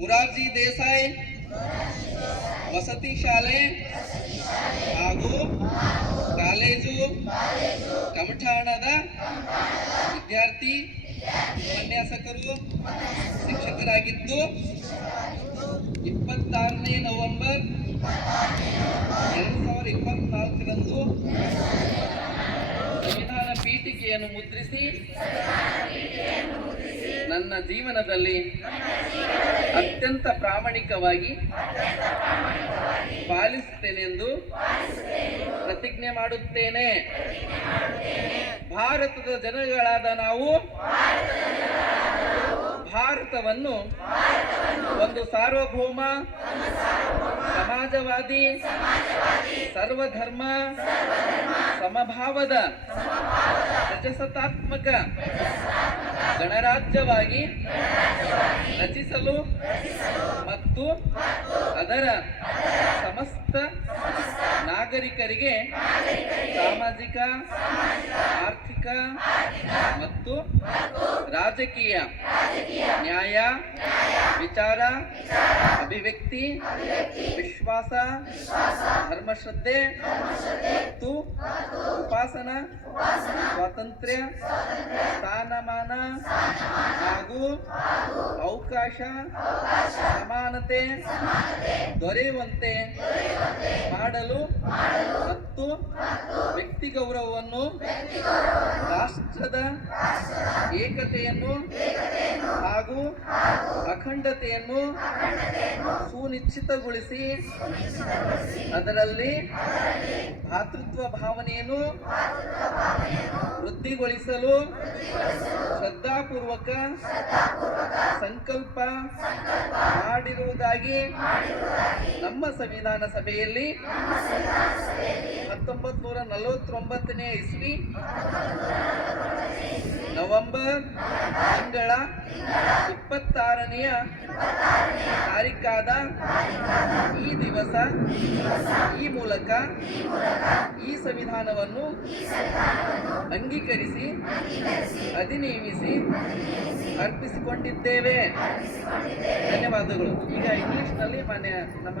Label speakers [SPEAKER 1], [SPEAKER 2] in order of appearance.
[SPEAKER 1] ಮುರಾರ್ಜಿ ದೇಸಾಯಿ, ವಸತಿ ಶಾಲೆ, ಹಾಗೂ ಕಾಲೇಜು, ಕಮಠಾಣದ ವಿದ್ಯಾರ್ಥಿ, ಉಪನ್ಯಾಸಕರು, ಶಿಕ್ಷಕರಾಗಿದ್ದು, ಇಪ್ಪತ್ತಾರನೇ ನವೆಂಬರ್ ಎರಡು ಸಾವಿರದ ಇಪ್ಪತ್ನಾಲ್ಕರಂದು ಸಂವಿಧಾನ ಪೀಠಿಕೆಯನ್ನು ಮುದ್ರಿಸಿ ನನ್ನ ಜೀವನದಲ್ಲಿ ಅತ್ಯಂತ ಪ್ರಾಮಾಣಿಕವಾಗಿ ಪಾಲಿಸುತ್ತೇನೆಂದು ಪ್ರತಿಜ್ಞೆ ಮಾಡುತ್ತೇನೆ. ಭಾರತದ ಜನಗಳಾದ ನಾವು ಭಾರತವನ್ನು ಒಂದು ಸಾರ್ವಭೌಮ, ಸಮಾಜವಾದಿ, ಸರ್ವಧರ್ಮ, ಸಮಭಾವದ ಪ್ರಜಾಸತ್ತಾತ್ಮಕ ಗಣರಾಜ್ಯವಾಗಿ ರಚಿಸಲು ಮತ್ತು ಅದರ ಸಮಸ್ತ ನಾಗರಿಕರಿಗೆ ಸಾಮಾಜಿಕ ಆರ್ಥಿಕ ಮತ್ತು ರಾಜಕೀಯ ನ್ಯಾಯ ವಿಚಾರ ಅಭಿವ್ಯಕ್ತಿ ವಿಶ್ವಾಸ ಧರ್ಮಶ್ರದ್ಧೆ ಮತ್ತು ಉಪಾಸನ ಸ್ವಾತಂತ್ರ್ಯ ಸ್ಥಾನಮಾನ ಹಾಗೂ ಅವಕಾಶ ಸಮಾನತೆ ದೊರೆಯುವಂತೆ ಮಾಡಲು ಮತ್ತು ವ್ಯಕ್ತಿ ಗೌರವವನ್ನು ರಾಷ್ಟ್ರದ ಏಕತೆಯನ್ನು ಹಾಗೂ ಅಖಂಡತೆಯನ್ನು ಸುನಿಶ್ಚಿತಗೊಳಿಸಿ ಅದರಲ್ಲಿ ಭಾತೃತ್ವ ಭಾವನೆಯನ್ನು ವೃದ್ಧಿಗೊಳಿಸಲು ಶ್ರದ್ಧಾಪೂರ್ವಕ ಸಂಕಲ್ಪ ಮಾಡಿರುವುದಾಗಿ ನಮ್ಮ ಸಂವಿಧಾನ ಸಭೆಯಲ್ಲಿ ಹತ್ತೊಂಬತ್ತು ನೂರ ನಲವತ್ತೊಂಬತ್ತನೇ ಇಸ್ವಿ ನವೆಂಬರ್ ತಿಂಗಳ ಇಪ್ಪತ್ತಾರನೆಯ ತಾರೀಕಾದ ಈ ದಿವಸ ಈ ಮೂಲಕ ಈ ಸಂವಿಧಾನವನ್ನು ಅಂಗೀಕರಿಸಿ ಅಧಿನಿಯಮಿಸಿ ಅರ್ಪಿಸಿಕೊಂಡಿದ್ದೇವೆ. ಧನ್ಯವಾದಗಳು. ಈಗ ಇಂಗ್ಲಿಷ್ನಲ್ಲಿ ಮಾನ್ಯ ನಮ್ಮ